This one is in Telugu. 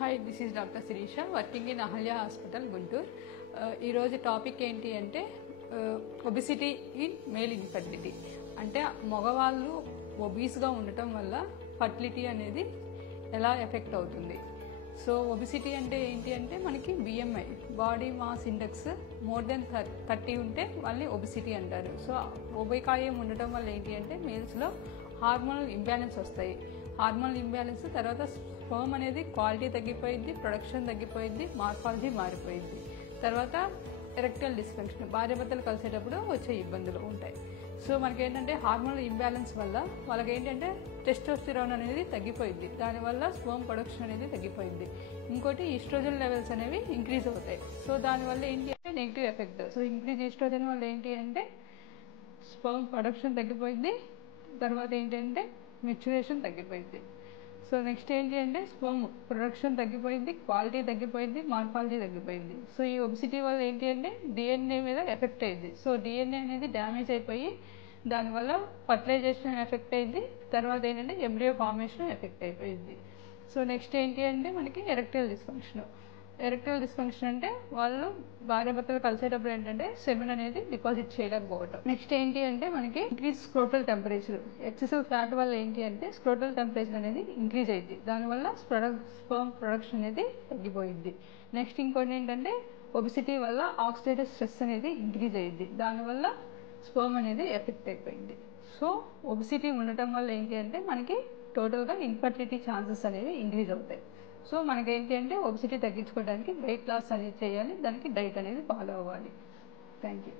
Hi, this is doctor Shirisha, working in Ahalya hospital, Guntur. ఈరోజు టాపిక్ ఏంటి అంటే ఒబిసిటీ ఇన్ మేల్ ఇన్ఫర్టిలిటీ. అంటే మగవాళ్ళు ఒబీస్గా ఉండటం వల్ల ఫర్టిలిటీ అనేది ఎలా ఎఫెక్ట్ అవుతుంది. సో ఒబిసిటీ అంటే ఏంటి అంటే మనకి BMI, body mass index more than 30 ఉంటే వాళ్ళని ఒబిసిటీ అంటారు. సో ఒబేకాయం ఉండటం వల్ల ఏంటి అంటే మేల్స్లో హార్మోనల్ ఇంబ్యాలెన్స్ వస్తాయి. హార్మోనల్ ఇంబ్యాలెన్స్ తర్వాత స్పర్మ్ అనేది క్వాలిటీ తగ్గిపోయింది, ప్రొడక్షన్ తగ్గిపోయింది, మార్ఫాలజీ మారిపోయింది. తర్వాత ఎరెక్టైల్ డిస్ఫంక్షన్, భార్యాభర్తలు కలిసేటప్పుడు వచ్చే ఇబ్బందులు ఉంటాయి. సో మనకేంటంటే హార్మోనల్ ఇంబ్యాలెన్స్ వల్ల వాళ్ళకి ఏంటంటే టెస్టోస్టెరాన్ అనేది తగ్గిపోయింది, దానివల్ల స్పర్మ్ ప్రొడక్షన్ అనేది తగ్గిపోయింది. ఇంకోటి ఈస్ట్రోజన్ లెవెల్స్ అనేవి ఇంక్రీజ్ అవుతాయి. సో దానివల్ల ఏంటి అంటే negative effect. So increase estrogen వల్ల ఏంటి అంటే స్పర్మ్ ప్రొడక్షన్ తగ్గిపోయింది, తర్వాత ఏంటంటే మెచ్యురేషన్ తగ్గిపోయింది. సో నెక్స్ట్ ఏంటి అంటే స్పర్మ్ ప్రొడక్షన్ తగ్గిపోయింది, క్వాలిటీ తగ్గిపోయింది, మార్ఫాలజీ తగ్గిపోయింది. సో ఈ ఒబిసిటీ వల్ల ఏంటి అంటే డిఎన్ఏ మీద ఎఫెక్ట్ అయింది. సో డిఎన్ఏ అనేది డ్యామేజ్ అయిపోయి దానివల్ల ఫర్టిలైజేషన్ ఎఫెక్ట్ అయింది, తర్వాత ఏంటంటే ఎంబ్రియో ఫార్మేషన్ ఎఫెక్ట్ అయిపోయింది. సో నెక్స్ట్ ఏంటి అంటే మనకి ఎరెక్టైల్ డిస్ఫంక్షన్. ఎరెక్టైల్ డిస్ఫంక్షన్ అంటే వాళ్ళు భార్యాభర్తలు కలిసేటప్పుడు ఏంటంటే సెమెన్ అనేది డిపాజిట్ చేయలేకపోవటం. నెక్స్ట్ ఏంటి అంటే మనకి increase scrotal temperature. Excessive fat వల్ల ఏంటి అంటే స్క్రోటల్ టెంపరేచర్ అనేది ఇంక్రీజ్ అయింది, దానివల్ల స్పర్మ్ ప్రొడక్షన్ అనేది తగ్గిపోయింది. నెక్స్ట్ ఇంకోటి ఏంటంటే ఒబిసిటీ వల్ల ఆక్సిడేటివ్ స్ట్రెస్ అనేది ఇంక్రీజ్ అయ్యింది, దానివల్ల స్పర్మ్ అనేది ఎఫెక్ట్ అయిపోయింది. సో ఒబిసిటీ ఉండటం వల్ల ఏంటి అంటే మనకి టోటల్గా ఇన్ఫర్టిలిటీ ఛాన్సెస్ అనేవి ఇంక్రీజ్ అవుతాయి. సో మనకేంటి అంటే ఒబిసిటీ తగ్గించుకోవడానికి వెయిట్ లాస్ అనేది చేయాలి, దానికి డైట్ అనేది ఫాలో అవ్వాలి. Thank you.